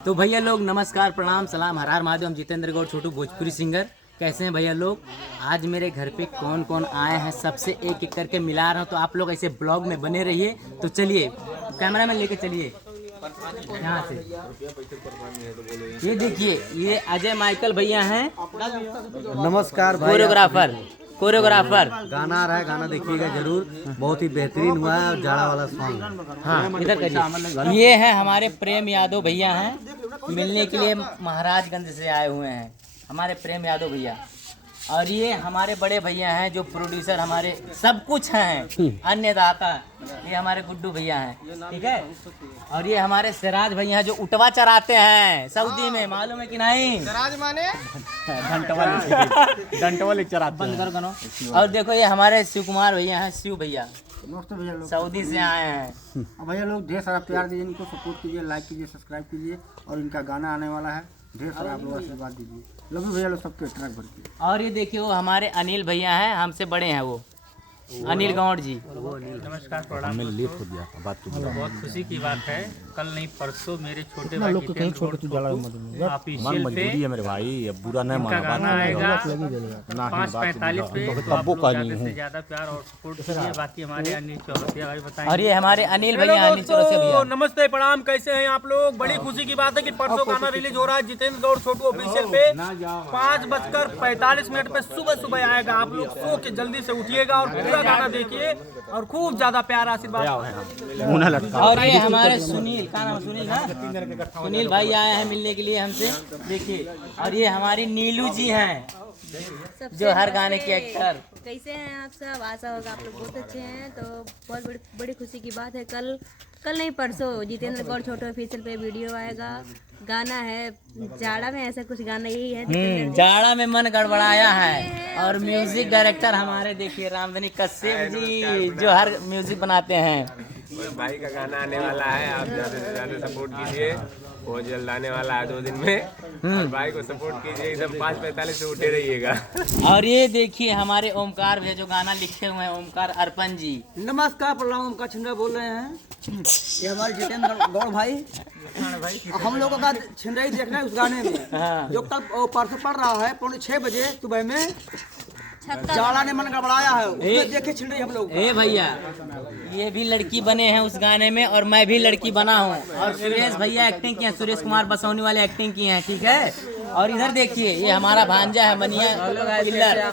तो भैया लोग नमस्कार, प्रणाम, सलाम, हर हर महादेव। हम जितेंद्र गौड़ छोटू भोजपुरी सिंगर। कैसे हैं भैया लोग? आज मेरे घर पे कौन कौन आए हैं सबसे एक एक करके मिला रहा हूँ, तो आप लोग ऐसे ब्लॉग में बने रहिए। तो चलिए कैमरा में लेके चलिए यहाँ से। ये देखिए, ये अजय माइकल भैया हैं, नमस्कार भाई। कोरियोग्राफर। गाना आ रहा है, गाना देखिएगा जरूर, बहुत ही बेहतरीन हुआ है और जाड़ा वाला सॉन्ग है। हाँ, इधर करिए। ये है हमारे प्रेम यादव भैया हैं, मिलने के लिए महाराजगंज से आए हुए हैं हमारे प्रेम यादव भैया। और ये हमारे बड़े भैया हैं जो प्रोड्यूसर हमारे सब कुछ हैं, अन्नदाता। ये हमारे गुड्डू भैया हैं, ठीक है। और ये हमारे सिराज भैया हैं जो उटवा चराते हैं सऊदी में, मालूम है कि नहीं? सिराज माने डंटवा चरा बंद करो करो। और देखो ये हमारे शिव कुमार भैया हैं, शिव भैया सऊदी से आए हैं। भैया लोग ढेर सारा प्यार दीजिए, इनको सपोर्ट कीजिए, लाइक कीजिए, सब्सक्राइब कीजिए। और इनका गाना आने वाला है, ढेर सारा आप लोग आशीर्वाद दीजिए। लव यू भैया लोग, सबके ट्रैक भर के। और ये देखिए वो हमारे अनिल भैया हैं, हमसे बड़े हैं वो अनिल गौड़ जी। नमस्कार, प्रणाम। बहुत खुशी की बात है, कल नहीं परसों मेरे छोटे भाई ऑफिशियल पे मेरे भाई, अब बुरा नहीं इनका गाना आएगा 5:45 पे। तो आप लोग ज़्यादा से ज़्यादा प्यार और सपोर्ट कीजिए। बाकी हमारे अनिल चौरसिया भाई बताएंगे। और ये हमारे अनिल भैया, अनिल चौरसिया भैया। नमस्ते, प्रणाम, कैसे हैं आप लोग? बड़ी खुशी की बात है कि परसों गाना रिलीज हो रहा है जितेंद्र गौड़ छोटू ऑफिशियल पे 5:45 पे सुबह आएगा। आप लोग सो के जल्दी से उठिएगा और पूरा गाना देखिए और खूब ज्यादा प्यार आशीर्वाद। और ये हमारे सुनील, का नाम सुनील ना, सुनील भाई आए हैं मिलने के लिए हमसे, देखिए। और ये हमारी नीलू जी हैं जो हर गाने के एक्टर। कैसे हैं आप सब? आशा होगा आप लोग बहुत अच्छे हैं। तो बहुत बड़ी खुशी की बात है, कल नहीं परसों जितेंद्र गौड़ छोटू ऑफिशियल पे वीडियो आएगा, गाना है। जाड़ा में ऐसा कुछ गाना यही है, जाड़ा में मन गड़बड़ाया है। और म्यूजिक डायरेक्टर हमारे देखिए रामधनी कश्यप जी जो हर म्यूजिक बनाते हैं। भाई का गाना आने वाला है, आप ज़्यादा से ज़्यादा सपोर्ट कीजिए, बहुत जल्द आने वाला है 2 दिन में। और भाई को सपोर्ट कीजिए, एकदम 5:45 से उठे रहिएगा। और ये देखिए हमारे ओमकार भैया जो गाना लिखे हुए हैं, ओमकार अर्पण जी। नमस्कार, प्रणाम, ओमकार छिंदरा बोल रहे हैं। ये हमारे जितेंद्र गौड़ भाई, हम लोगों का छिंदरा ही देखना है उस गाने में, जो कल परसों पड़ रहा है 6:45 बजे सुबह में। जाड़ा ने मन गड़बड़ाया है, देखे छिड़ रही हम लोग। ए भैया, ये भी लड़की बने हैं उस गाने में और मैं भी लड़की बना हूँ। और सुरेश भैया एक्टिंग किए हैं, सुरेश कुमार बसौनी वाले एक्टिंग किए हैं, ठीक है। और इधर देखिए ये हमारा भांजा है मनिया किल्लर।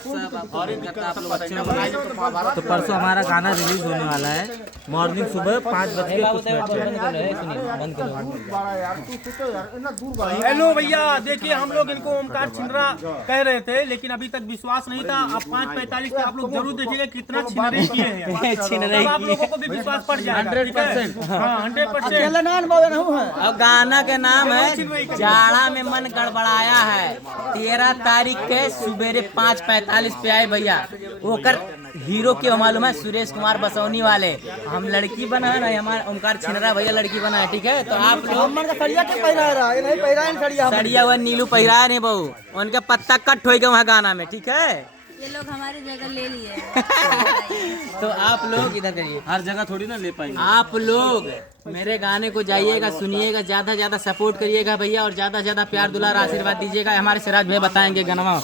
तो परसों हमारा गाना रिलीज होने वाला है, मॉर्निंग सुबह 5:45। हेलो भैया, देखिए हम लोग इनको ओमकार छिंदरा कह रहे थे, लेकिन अभी तक विश्वास नहीं था। अब 5:45 पे आप लोग जरूर देखिएगा कितना छिनरे किए हैं, तब आप लोगों को भी विश्वास पड़ जाएगा। 100%। हाँ, 100%। और गाना के नाम है जाड़ा में मन गड़बड़ाया है। 13 तारीख के सुबेरे 5:45 पे आए भैया। वो कर हीरो के मालूम है, सुरेश कुमार बसौनी वाले। हम लड़की बना है ना, हमारे ओमकार छिनरा भैया लड़की बना है, ठीक है। तो आप लोग सड़िया हुआ नीलू पहिरा नहीं बहू, उनके पत्ता कट हो गए वहाँ गाना में, ठीक है। ये लोग हमारी जगह ले लिए। तो आप लोग इधर करिए, हर जगह थोड़ी ना ले पाएंगे। आप लोग मेरे गाने को जाइएगा, सुनिएगा, ज्यादा से ज्यादा सपोर्ट करिएगा भैया, और ज्यादा से ज्यादा प्यार दुलार आशीर्वाद दीजिएगा। हमारे सिराज भाई बताएंगे गाना। हाँ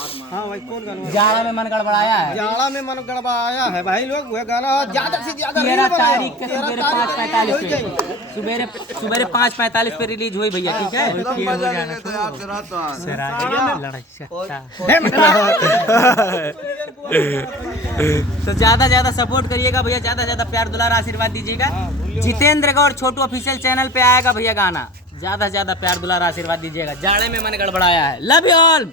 भाई, कौन गाना? जाड़ा में मन गड़बड़ाया है। जाड़ा में मन गड़बड़ाया है भाई लोग, वह गाना ज्यादा से ज्यादा 13 तारीख के सुबेरे 5:45 पे, सुबेरे 5:45 पे रिलीज हुई भैया, ठीक है। तो ज्यादा ज्यादा सपोर्ट करिएगा भैया, ज्यादा ज्यादा प्यार दुलार आशीर्वाद दीजिएगा। जितेंद्र गौड़ छोटू ऑफिशियल चैनल पे आएगा भैया गाना, ज्यादा ज्यादा प्यार दुलार आशीर्वाद दीजिएगा। जाड़े में मन गड़बड़ाया है। Love you all.